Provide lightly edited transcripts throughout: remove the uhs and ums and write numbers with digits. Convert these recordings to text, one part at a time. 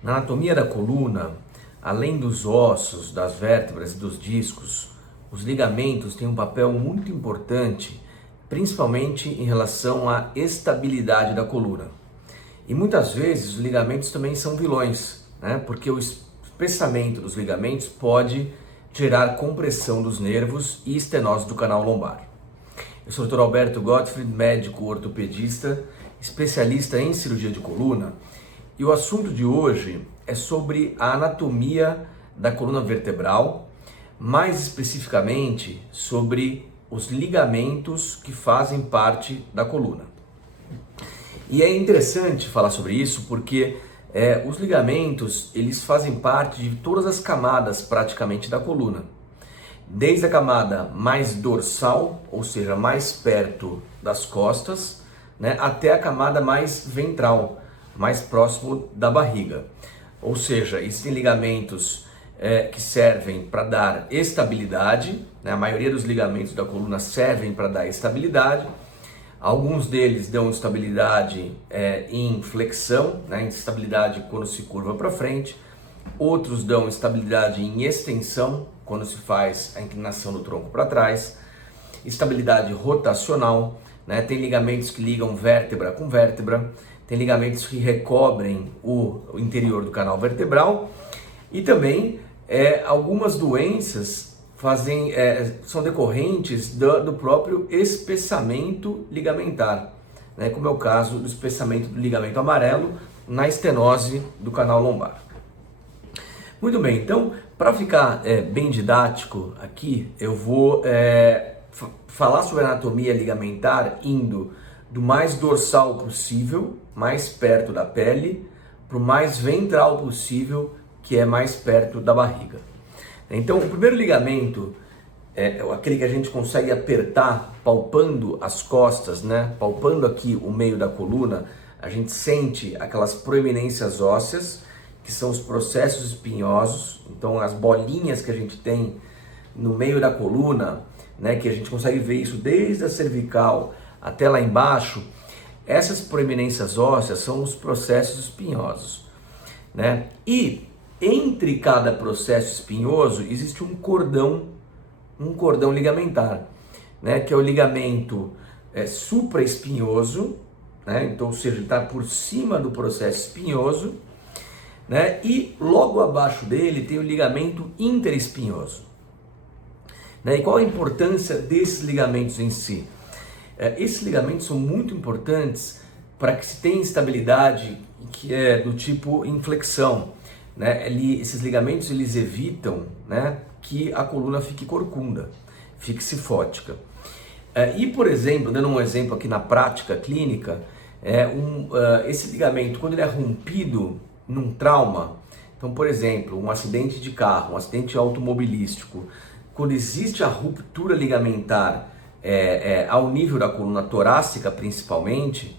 Na anatomia da coluna, além dos ossos, das vértebras e dos discos, os ligamentos têm um papel muito importante, principalmente em relação à estabilidade da coluna. E muitas vezes os ligamentos também são vilões, né? Porque o espessamento dos ligamentos pode gerar compressão dos nervos e estenose do canal lombar. Eu sou o Dr. Alberto Gottfried, médico ortopedista, especialista em cirurgia de coluna, e o assunto de hoje é sobre a anatomia da coluna vertebral, mais especificamente sobre os ligamentos que fazem parte da coluna. E é interessante falar sobre isso porque os ligamentos, eles fazem parte de todas as camadas praticamente da coluna. Desde a camada mais dorsal, ou seja, mais perto das costas, né, até a camada mais ventral, mais próximo da barriga. Ou seja, existem ligamentos que servem para dar estabilidade, né? A maioria dos ligamentos da coluna servem para dar estabilidade. Alguns deles dão estabilidade em flexão, né? Estabilidade quando se curva para frente. Outros dão estabilidade em extensão, quando se faz a inclinação do tronco para trás. Estabilidade rotacional, né? Tem ligamentos que ligam vértebra com vértebra. Tem ligamentos que recobrem o interior do canal vertebral. E também algumas doenças são decorrentes do próprio espessamento ligamentar, né? Como é o caso do espessamento do ligamento amarelo na estenose do canal lombar. Muito bem, então, para ficar bem didático aqui, eu vou falar sobre a anatomia ligamentar indo do mais dorsal possível, mais perto da pele, para o mais ventral possível, que é mais perto da barriga. Então, o primeiro ligamento é aquele que a gente consegue apertar, palpando as costas, né? Palpando aqui o meio da coluna, a gente sente aquelas proeminências ósseas, que são os processos espinhosos. Então, as bolinhas que a gente tem no meio da coluna, né? Que a gente consegue ver isso desde a cervical até lá embaixo. Essas proeminências ósseas são os processos espinhosos, né? E entre cada processo espinhoso existe um cordão ligamentar, né? Que é o ligamento supraespinhoso, né? Então, ou seja, ele está por cima do processo espinhoso, né? E logo abaixo dele tem o ligamento interespinhoso, né? E qual a importância desses ligamentos em si? Esses ligamentos são muito importantes para que se tenha estabilidade, que é do tipo inflexão, né? Esses ligamentos eles evitam, né, que a coluna fique corcunda, fique cifótica. E, por exemplo, dando um exemplo aqui na prática clínica, esse ligamento, quando ele é rompido num trauma, então, por exemplo, um acidente de carro, um acidente automobilístico, quando existe a ruptura ligamentar ao nível da coluna torácica principalmente,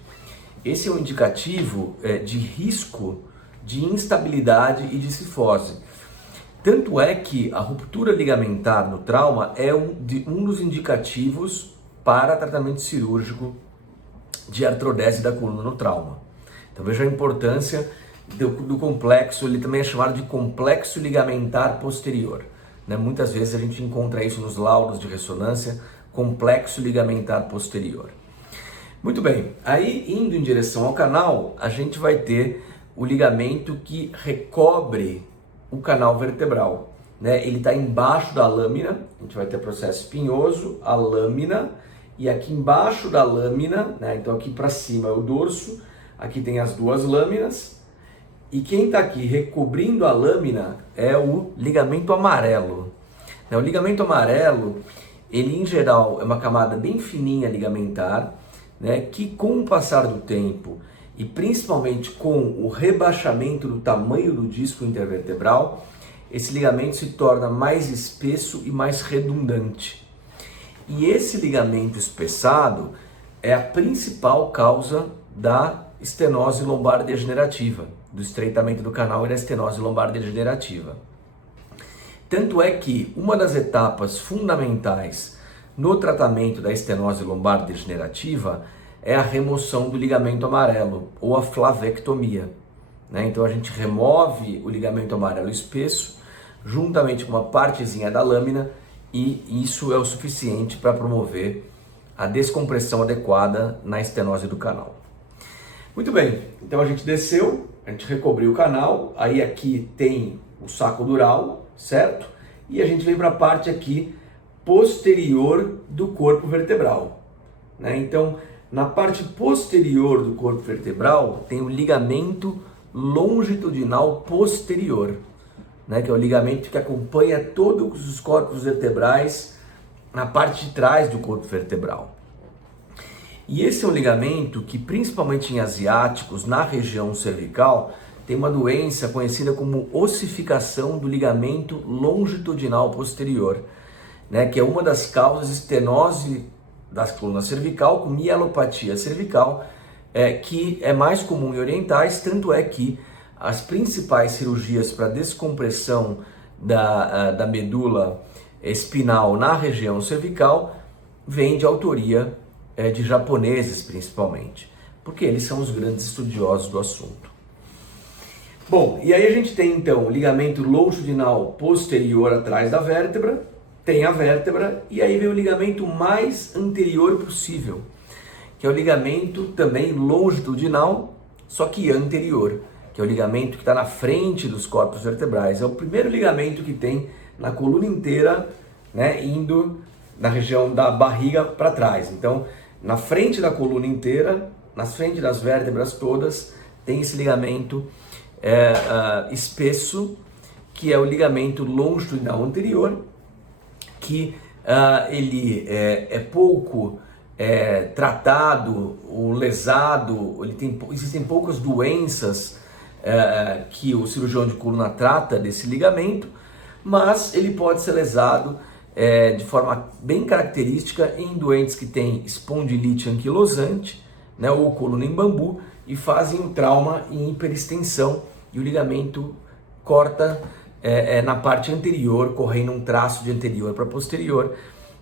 esse é um indicativo de risco de instabilidade e de cifose. Tanto é que a ruptura ligamentar no trauma é um dos indicativos para tratamento cirúrgico de artrodese da coluna no trauma. Então veja a importância do complexo, ele também é chamado de complexo ligamentar posterior, né? Muitas vezes a gente encontra isso nos laudos de ressonância, complexo ligamentar posterior. Muito bem, aí indo em direção ao canal, a gente vai ter o ligamento que recobre o canal vertebral, né? Ele está embaixo da lâmina, a gente vai ter processo espinhoso, a lâmina, e aqui embaixo da lâmina, né? Então aqui para cima é o dorso, aqui tem as duas lâminas, e quem está aqui recobrindo a lâmina é o ligamento amarelo, né? O ligamento amarelo, ele em geral é uma camada bem fininha ligamentar, né? Que com o passar do tempo e principalmente com o rebaixamento do tamanho do disco intervertebral, esse ligamento se torna mais espesso e mais redundante. E esse ligamento espessado é a principal causa da estenose lombar degenerativa, do estreitamento do canal e da estenose lombar degenerativa. Tanto é que uma das etapas fundamentais no tratamento da estenose lombar degenerativa é a remoção do ligamento amarelo ou a flavectomia, né? Então a gente remove o ligamento amarelo espesso juntamente com uma partezinha da lâmina e isso é o suficiente para promover a descompressão adequada na estenose do canal. Muito bem, então a gente desceu, a gente recobriu o canal, aí aqui tem o saco dural, certo? E a gente vem para a parte aqui posterior do corpo vertebral, né? Então, na parte posterior do corpo vertebral tem o ligamento longitudinal posterior, né? Que é o ligamento que acompanha todos os corpos vertebrais na parte de trás do corpo vertebral. E esse é um ligamento que, principalmente em asiáticos, na região cervical, tem uma doença conhecida como ossificação do ligamento longitudinal posterior, né, que é uma das causas de estenose da coluna cervical com mielopatia cervical, que é mais comum em orientais, tanto é que as principais cirurgias para descompressão da medula espinal na região cervical vêm de autoria de japoneses principalmente, porque eles são os grandes estudiosos do assunto. Bom, e aí a gente tem então o ligamento longitudinal posterior atrás da vértebra, tem a vértebra, e aí vem o ligamento mais anterior possível, que é o ligamento também longitudinal, só que anterior, que é o ligamento que está na frente dos corpos vertebrais. É o primeiro ligamento que tem na coluna inteira, né, indo na região da barriga para trás. Então, na frente da coluna inteira, na frente das vértebras todas, tem esse ligamento espesso, que é o ligamento longitudinal anterior, que ele é pouco tratado ou lesado, existem poucas doenças que o cirurgião de coluna trata desse ligamento, mas ele pode ser lesado de forma bem característica em doentes que têm espondilite anquilosante, né, ou coluna em bambu, e fazem um trauma em hiperextensão e o ligamento corta na parte anterior, correndo um traço de anterior para posterior,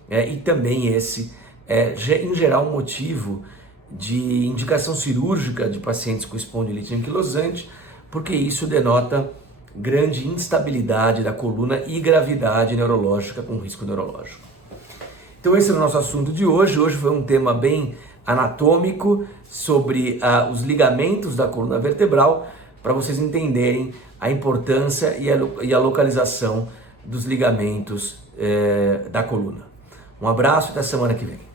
e também esse em geral um motivo de indicação cirúrgica de pacientes com espondilite anquilosante, porque isso denota grande instabilidade da coluna e gravidade neurológica com risco neurológico. Então esse é o nosso assunto de hoje. Hoje foi um tema bem anatômico sobre os ligamentos da coluna vertebral, para vocês entenderem a importância e a localização dos ligamentos da coluna. Um abraço e até semana que vem.